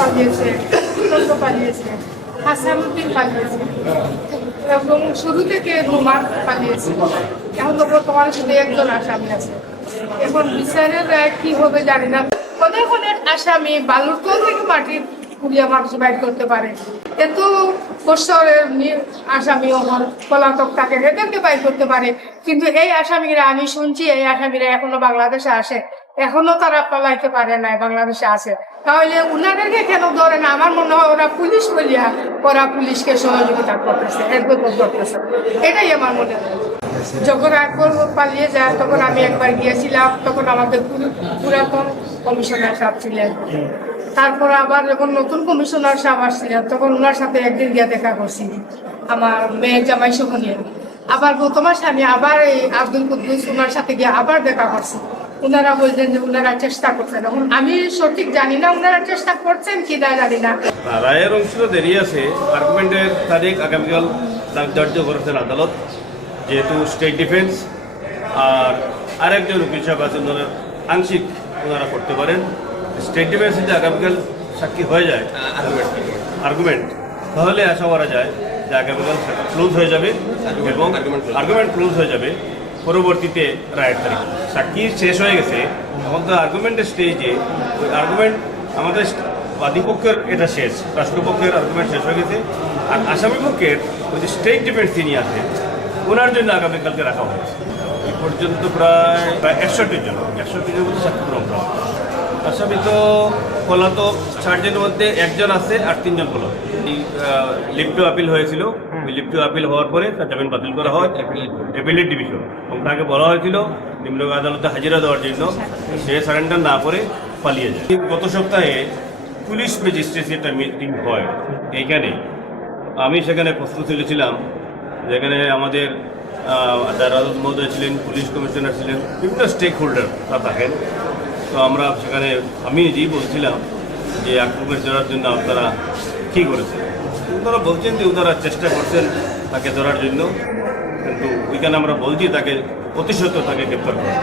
পালিয়েছে পালিয়েছে পালিয়েছে হাসানুদ্দিন পালিয়েছে, এবং শুরু থেকে রুমার পালিয়েছে। এখন একজন আসামি আছে। এখন বিচারের কি হবে জানি না। আসামি বালুর থেকে মাটির কুড়িয়া মানুষ বাইর করতে পারে। এত বছরের আসামি আমার পলাতক থাকে এদেরকে বাইর করতে পারে। কিন্তু এই আসামিরা, আমি শুনছি, এই আসামিরা এখনও বাংলাদেশে আসে। এখনও তারা পালাইতে পারে না বাংলাদেশে আছে। তাহলে উনাদেরকে কেন ধরে না? আমার মনে হয় ওরা পুলিশ বলিয়া ওরা পুলিশকে সহযোগিতা করতেছে এডভোকেট করতেছে। এটাই আমার মনে হয়। যখন আকবর পালিয়ে যায়, তখন আমি একবার গিয়েছিলাম, তখন আমাদের পুরো- পুরাতন কমিশনার সাহেব ছিলেন। তারপর আবার যখন নতুন কমিশনার সাহেব আসছিলেন, তখন ওনার সাথে একদিন গিয়ে দেখা করছি, আমার মেয়ের জামাই সহ আবার গত মাসে আমি আবার এই আব্দুল কুদ্দুস ওনার সাথে গিয়ে আবার দেখা করছি। ওনারা বলছেন যে ওনারা চেষ্টা করছেন। এখন আমি সঠিক জানি না ওনারা চেষ্টা করছেন কি না জানি না। রায়ের অংশ দেরি আছে। আর্গুমেন্টের তারিখ আগামীকাল ধার্য করেছেন আদালত যেহেতু স্টেট ডিফেন্স আর আরেকজন উকিল সাহেব আছেন ওনার আংশিক ওনারা করতে পারেন। স্টেট ডিফেন্স যদি আগামীকাল সাক্ষী হয়ে যায় আর্গুমেন্ট তাহলে আশা করা যায় যে আগামীকাল ক্লোজ হয়ে যাবে এবং আর্গুমেন্ট ক্লোজ হয়ে যাবে। পরবর্তীতে রায়ের তারিখ। সাক্ষী শেষ হয়ে গেছে। এখন তো আর্গুমেন্টের স্টেজে ওই আর্গুমেন্ট আমাদের বাদীপক্ষের এটা শেষ। রাষ্ট্রপক্ষের আর্গুমেন্ট শেষ হয়ে গেছে। আর আসামিপক্ষের ওই যে স্টেট ডিফেন্স তিনি আছেন, ওনার জন্য আগামীকালকে রাখা হয়েছে। এই পর্যন্ত প্রায় প্রায় একষট্টি জন। একষট্টি জন সাক্ষী গ্রহণ করা। আসামি তো পলাতক চারজনের মধ্যে একজন আছে আর তিনজন পলাতক এই লিপ্ট আপিল হয়েছিল। লিপ্ট আপিল হওয়ার পরে তার জামিন বাতিল করা হয় অ্যাপিলেট ডিভিশন এবং তাকে বলা হয়েছিল নিম্ন আদালতে হাজিরা দেওয়ার জন্য। সে সারেন্ডার না করে পালিয়ে যায়। গত সপ্তাহে পুলিশ ম্যাজিস্ট্রেসি একটা মিটিং হয়। এইখানে আমি সেখানে প্রস্তুত ছিলাম। যেখানে আমাদের দারাজ মহোদয় ছিলেন পুলিশ কমিশনার ছিলেন বিভিন্ন স্টেক হোল্ডাররা থাকেন। তো আমরা সেখানে, আমি নিজেই বলছিলাম যে আক্রমণের ধরার জন্য আপনারা কী করেছেন। ওনারা বলছেন যে ওনারা চেষ্টা করছেন তাকে ধরার জন্য, কিন্তু ওইখানে আমরা বলছি তাকে প্রতিশত তাকে গ্রেপ্তার করা।